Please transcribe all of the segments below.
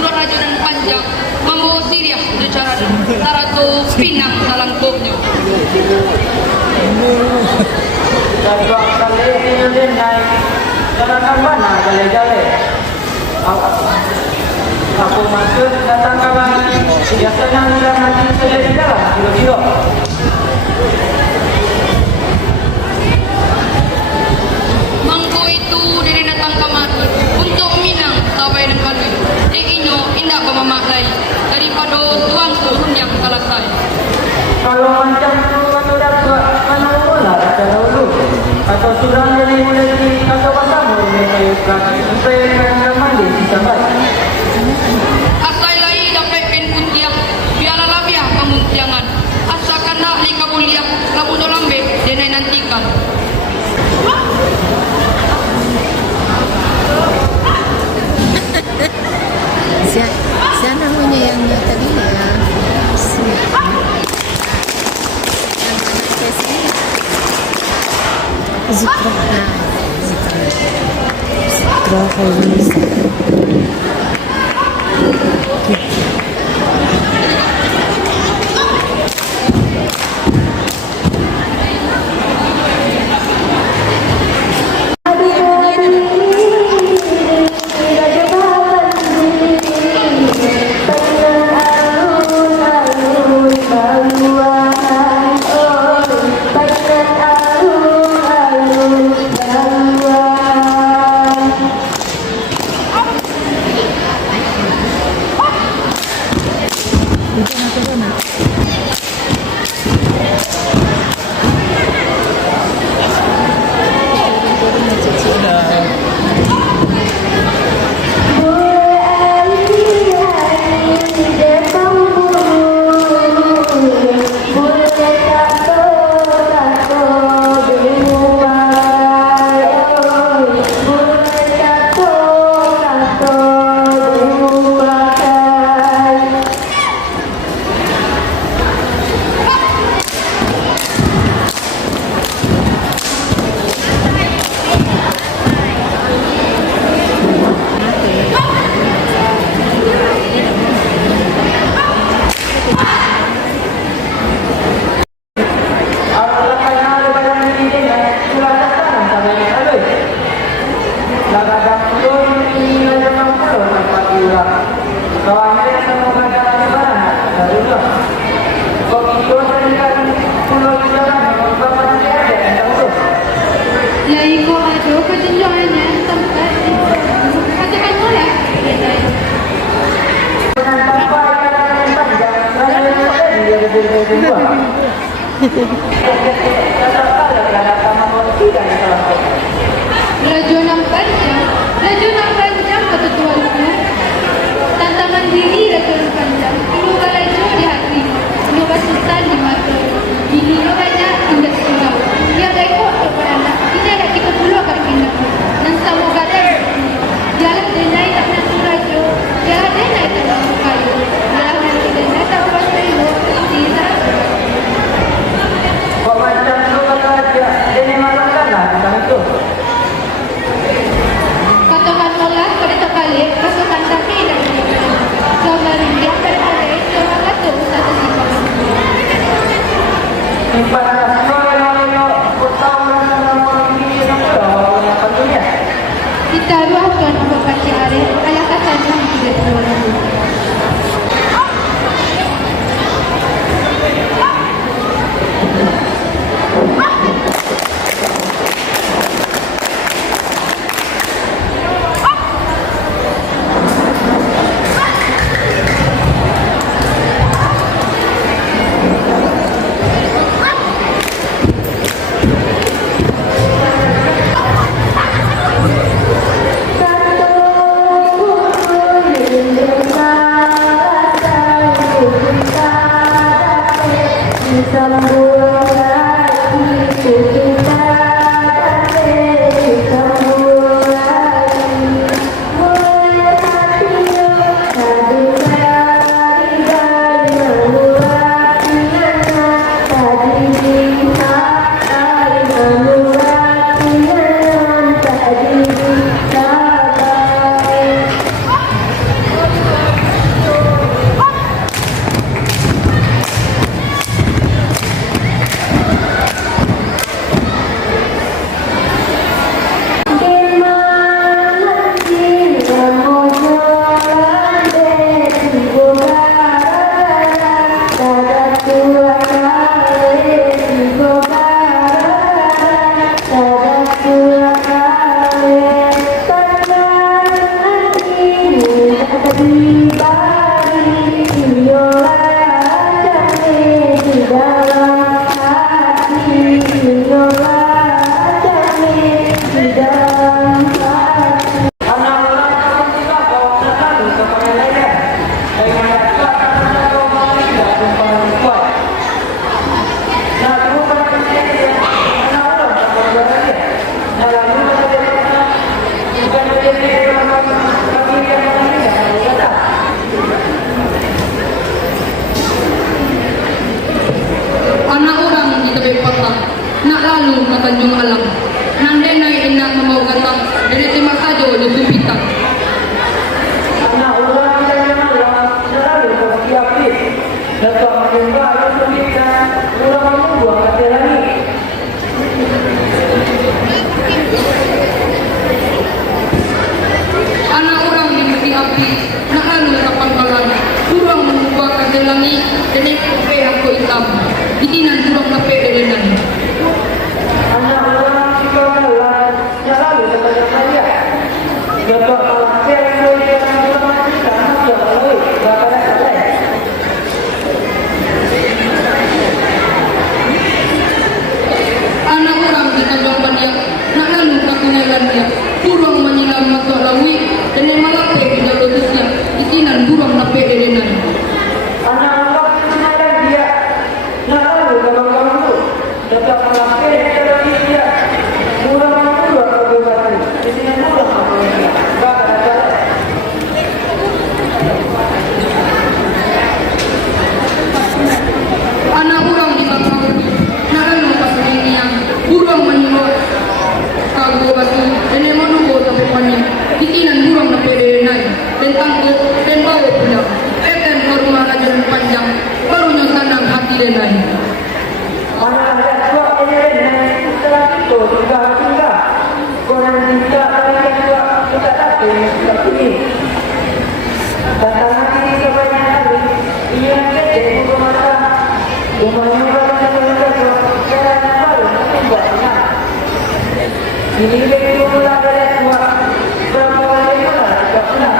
surat raja dan panjang membawa Syria secara taratu pinang dalam koknya. Jadwal kali ini naik jalan mana jale-jale. Aku masuk datang kawan biasanya tidak nanti saya di jalan kilo-kilo. Mangko itu dari datang kemari untuk minang tawai dan kami. Inyo indah pemamaklai daripada tuanku yang kalah saya. Kalau macam tu atau dapat mana mula kata dulu atau sudah mulai kata pasal mulai sampai kan mandi sampai. Asal lain dapat penpuntiang biarlah labiah pemuntiangan. Asalkan nak lika mulia lamu dolambe denai nantikan. Siapa namanya yang tadi ya? Zikra. Zikra Khairunisa. Rajunan panjang ketutuanku. Tantangan diri rajunan panjang. Inuga laju di hati. Inuga sultan di mata. Ini banyak tindak sulau. Ya baikku kepada tidak ada kita pulau karena dan semoga jalan denai tak nak surajo. Jalan denai tak nak kayu. Jalan denai tak puas kayu. Tidak. Kok macam tu kata aja, ini malam kan lah tentang itu. Katakan olah pada terkali pasukan kami dan gambar yang terkali seorang itu satu sifat. Simpan nasional utama dalam ini yang tentunya. Kita ruahkan untuk baca arif ayat kata yang tidak terlalu. Satu itinan durang nape dedenan. Anak orang juga malah jalan kepada saya. Jika malah saya yang sama kita sudah mulai berkata-kata. Anak orang di kandang banyak, nak lalu kakunailan dia, burung menyilam masuk lawi, dan yang malape di jalur usia, itinan durang nape dedenan. Anak orang kenalan dia, nak lalu kawan-kawan itu, dapat melapir jalan dia. Murah dua kebebasan, di sini murah apa dia? Berkata-kata. Anak orang di bangkau itu, nak lalu kakunailan, burung menyilam kagu batu, dan yang menunggu sampai panik, itinan durang nape dedenan, dan tangguh, dan bawa pulang. Eken rumah raja panjang, barunya sanang hati denai. Anak-anak tua ini setelah itu tinggal. Korang tidak lagi tua tidak tapi seperti ini. Datang lagi kebanyakan kali, ia jadi rumah mata. Rumahnya baru saja jalan baru tidak enak. Ini begitu pula dari tua. Berapa kali pula tidak pernah.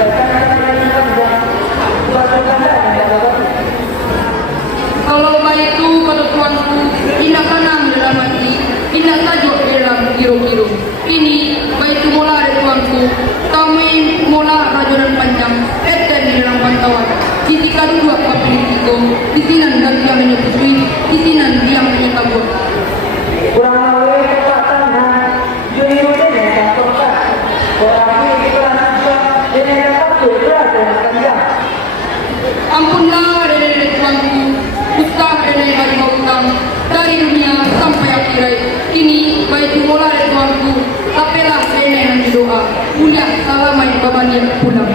Katakan panjang. Kalau baik itu pada tuanku, indah kanang dalam hati, indah tajuk dalam kiro-kiro. Ini baik itu mula dari tuanku, kami mula rajunan panjang, eten di dalam pantauan. Ketika dua kapulitiku, di sinan dan dia menyetujui, di sinan dia menyetujui. Kurang lebih kekuatan juri modern dan tokat. Orang ini kelas juga dengan satu berat dan panjang. Ampunlah dari tuanku, ustaz dari harimau utang, dari dunia sampai akhirat. Kini baik mula dari tuanku, apelah nenek yang doa, mulia salamai babanya pulang.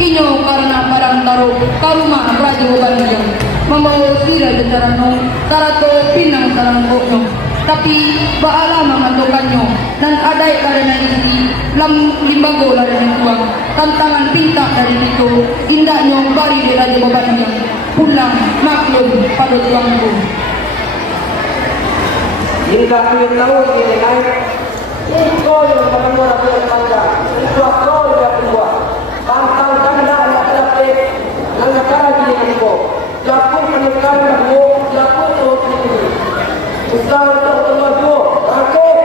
inyo karena parang taro karuma rajo bandiang membawa sira dendarano karato pinang sarangkokno tapi baala mematukannya dan adai karena isi limbago dari tuang tantangan pinta dari itu indahnya bari di raja bandiang pulang maklum pada tuangku hingga akhir tahun ini naik kau yang mengenal berpanda itu kau yang kedua pantang tanda anak terakhir yang negara di kau jatuh menekan kau jatuh terus ini usaha untuk teman kau rakyat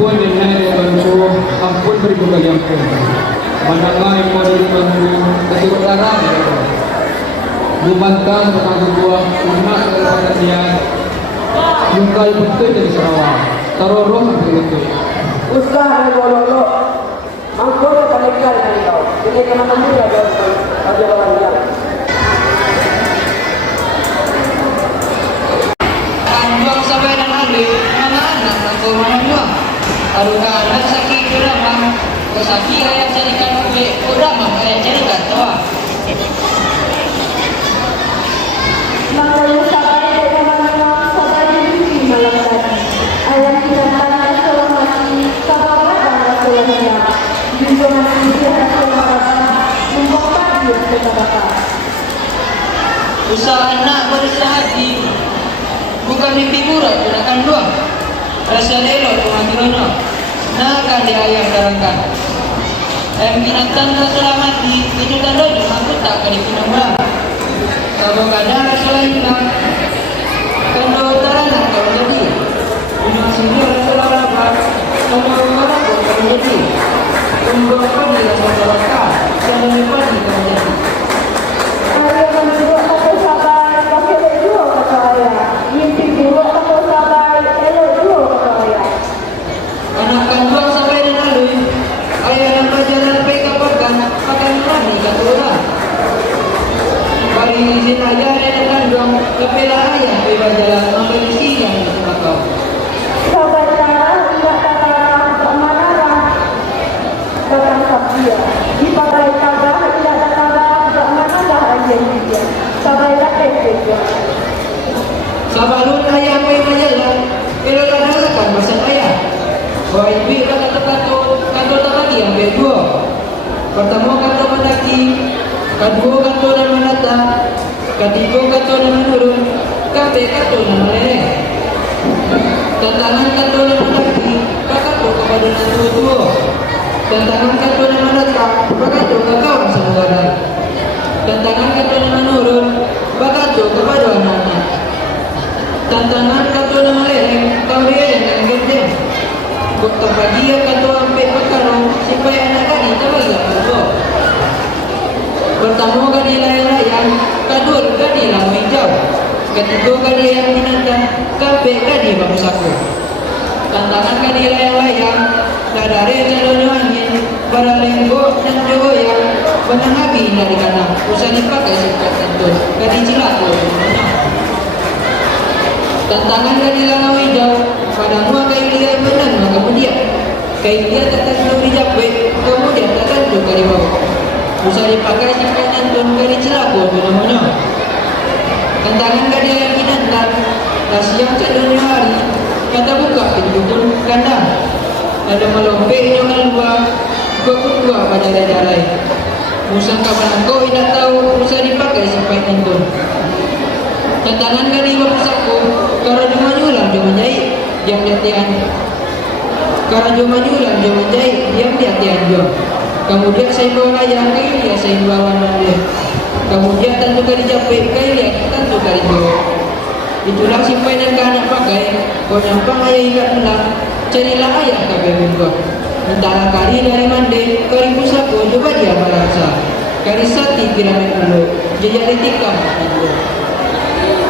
Ampun dinai bantu, ampun beri bagi ampun. Manangai mo dari bantu, keturut larang. Bumantan tentang sebuah umat kepada dia. Lungkai betul dari Sarawak. Taroroh betul. Usaha bolong-bolong. Angkor panikal dari kau. Ini kemana dia ada orang dia. Anjuang sampai dan ahli, mana anak aku mana aduh anak sakit drama, sakit ayat jadikan oleh drama ayat jadikan tawa. Mengeluh sabar dengan menolak sabar di malam tadi. Ayam kita tanya seorang masih sabar dan Rasulullah. Juga masih dia Rasulullah membongkar dia kata-kata. Usaha anak berusaha hati, bukan mimpi murah gunakan doang. Rasa elok dengan kirono, nak akan dia ayam darangkan. Ayam binatang selamat di itu tanda aku tak akan dipinang. Kalau kadang Rasulullah hilang, kalau teranak kalau jadi, ini sini Rasulullah lapar, kalau orang kalau jadi, kalau kami Rasulullah kah, kalau lepas di kalau jadi. Ayah menjual atau sabar, pakai jual kata ayah. Mimpi jual atau sabar, elok jual kata ayah. Anak kandung sampai dan lalu, ayah yang berjalan pergi kapakan, pakai berani kata orang. Bagi izin ayah dan kandung, kepelah ayah pergi berjalan membeli siang di tempat kau. Sabar darah, tidak darah, tak marah. Datang sabia. Dipakai tabah, tidak darah, tak marah aja dia. Sabar dah dia. Sabalun ayah pergi berjalan, kalau kadang-kadang pasal ayah. Kau ibu kata-kata tak lagi yang kedua. Pertama kata mendaki, kedua kata dan mendatang, ketiga kata dan menurun, keempat kata dan meleleh. Tantangan kata dan mendaki, kata kepada nanti tua. Tantangan kata dan mendatang, kata ke kawan saudara. Tantangan kata dan menurun, kata kepada anak-anak. Tantangan kata dan meleleh, kau dia yang gede. Dokter bagian kata ambil perkara supaya anak tadi tak bagi apa. Pertama kali layang-layang, kedua kali lah hijau, ketiga kali yang binatang, keempat kali bagus aku. Tantangan kali layang-layang, tak dari calon angin, berlenggok dan goyang, benang habis dari kanan, usah dipakai sekat tentu, kali cilaku. Tantangan kali layang hijau, pada mua kayu liai benar maka kemudian kayu liai tak tentu dijapit, kemudian tak tentu kali bawah. Usah dipakai sampai nantun kali cilaku itu namanya. Tantangan kali yang binatang, siang calonnya hari, kata buka pintu pun kandang. Ada melompet dengan luar, kedua pada daerah. Usah kapan kau tidak tahu, usah dipakai sampai nantun. Tantangan kali berpusatku, karena cuma nyulam cuma jahit, yang latihan. Karena cuma nyulam cuma jahit, yang latihan juga. Kemudian saya bawa layang kayu dia, saya bawa dia. Kemudian tentu kali japit kayu dia, tentu kali bawa. Itulah simpanan ke anak pakai. Kau nampak ayah ikat melang, carilah ayah kabel berdua. Entahlah kali dari mandi, kari pusako, coba dia merasa. Kari sati kiramet dulu, jejak ditikam.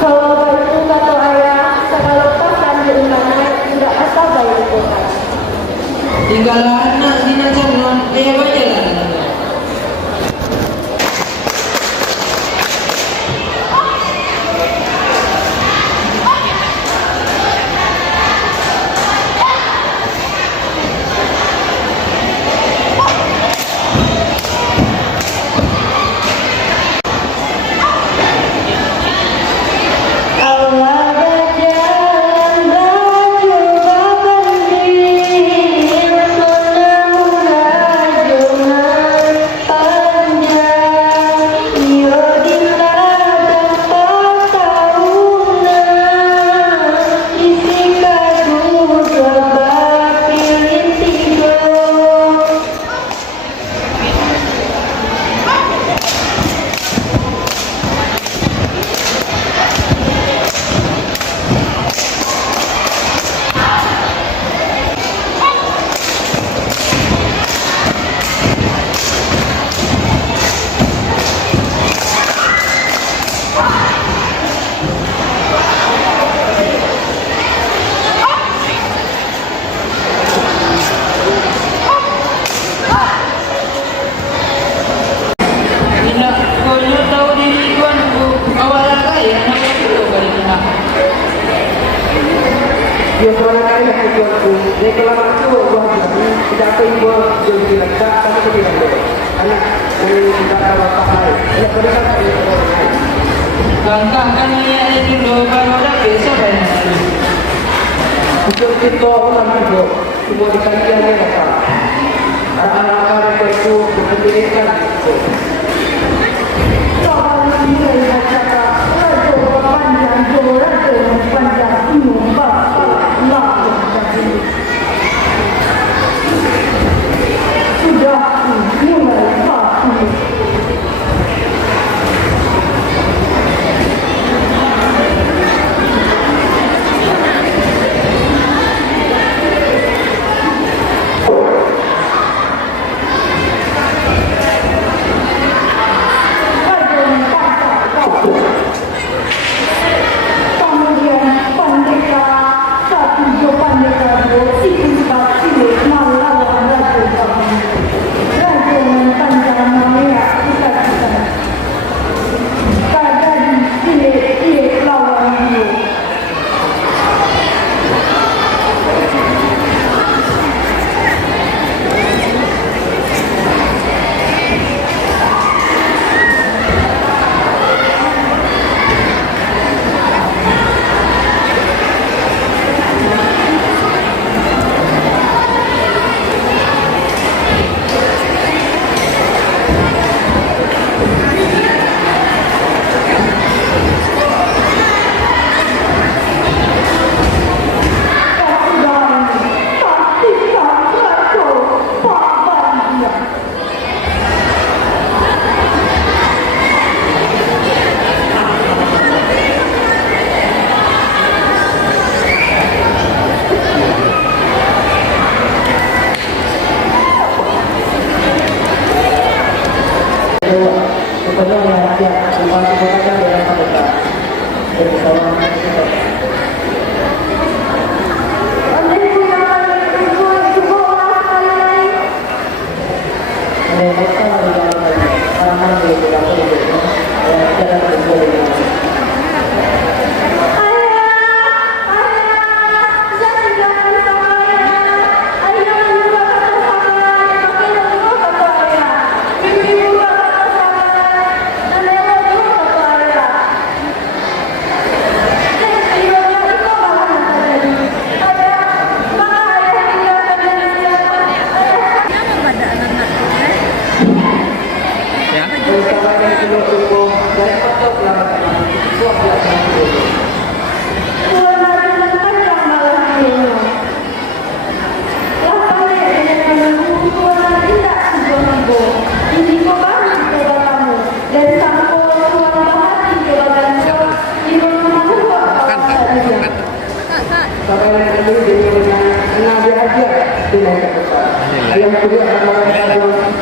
Kalau baru kata ayah, segala pasan di rumahnya tidak asal bayi kota. Tinggallah anak di sana, ayah berjalan. Allah berjalan baju baban di Rasulullah Dia seorang kaya tuanku. Dia telah masuk buah ini. Tidak apa yang buah jadi lagi. Tapi tidak boleh. Anak ini tidak tahu apa lain. Anak mereka tidak tahu apa lain. Langkah kami itu baru ada besok banyak. Untuk kita orang itu semua dikasihan yang datang. Anak-anak mereka itu berpendidikan. Yang kedua adalah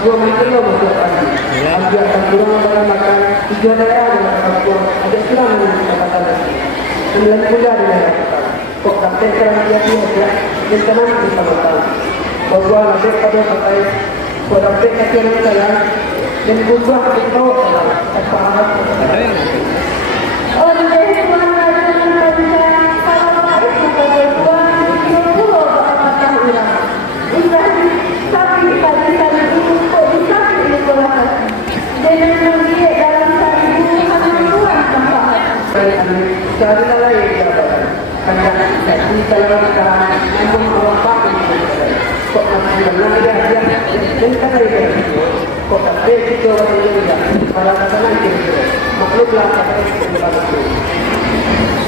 dua kilo masuk lagi. Ambil akan kurang pada makan 3 daerah dengan kemampuan ada kurang dengan kata lagi. 9 bulan dengan kata. Kok sampai sekarang dia dia dan tenang kita makan. Bahwa lebih pada pakai kok sampai kaki yang saya dan buah itu apa Cari lain jabatan. Karena di dalam sekarang untuk melakukan kok masih benar dia dan kata itu kok tapi itu orang juga kalau kata nanti maklumlah kata itu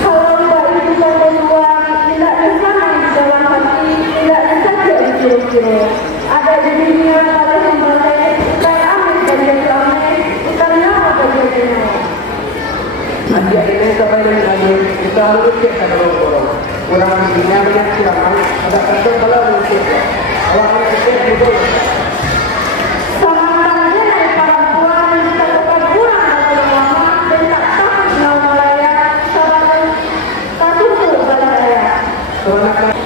Kalau tidak itu kedua tidak bisa di dalam hati, tidak bisa dicuru-curu. Ada di dunia pada membagai utai amin dan jatuh utanya apa jadinya. Nanti ini sampai dengan lagi kita harus cek kalau orang dunia banyak silakan ada kata kalau mungkin kalau ada cek betul. Sama-sama dari perempuan bisa tetap kurang atau lama dan tak takut nama layak sebagai takut pada layak. Soalnya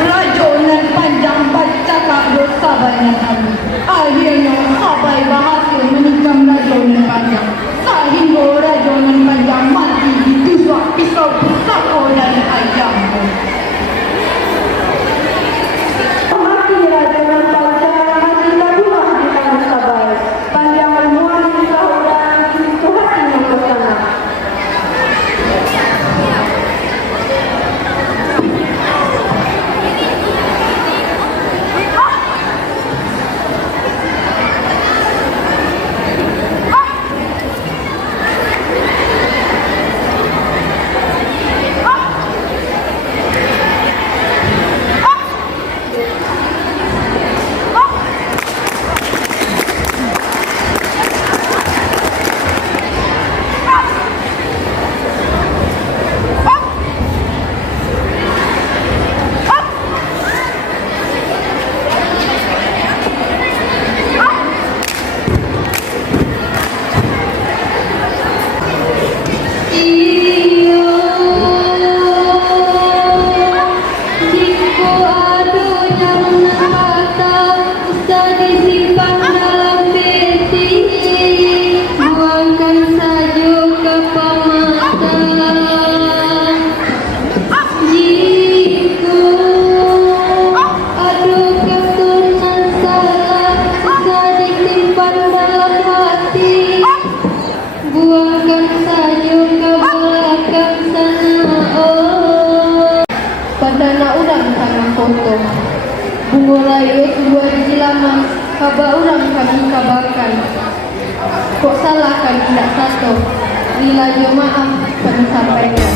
Rajonan panjang baca tak dosa banyak kami. Akhirnya sampai bahasa Kok salah kan tidak satu. Bila jemaah penuh sampaikan.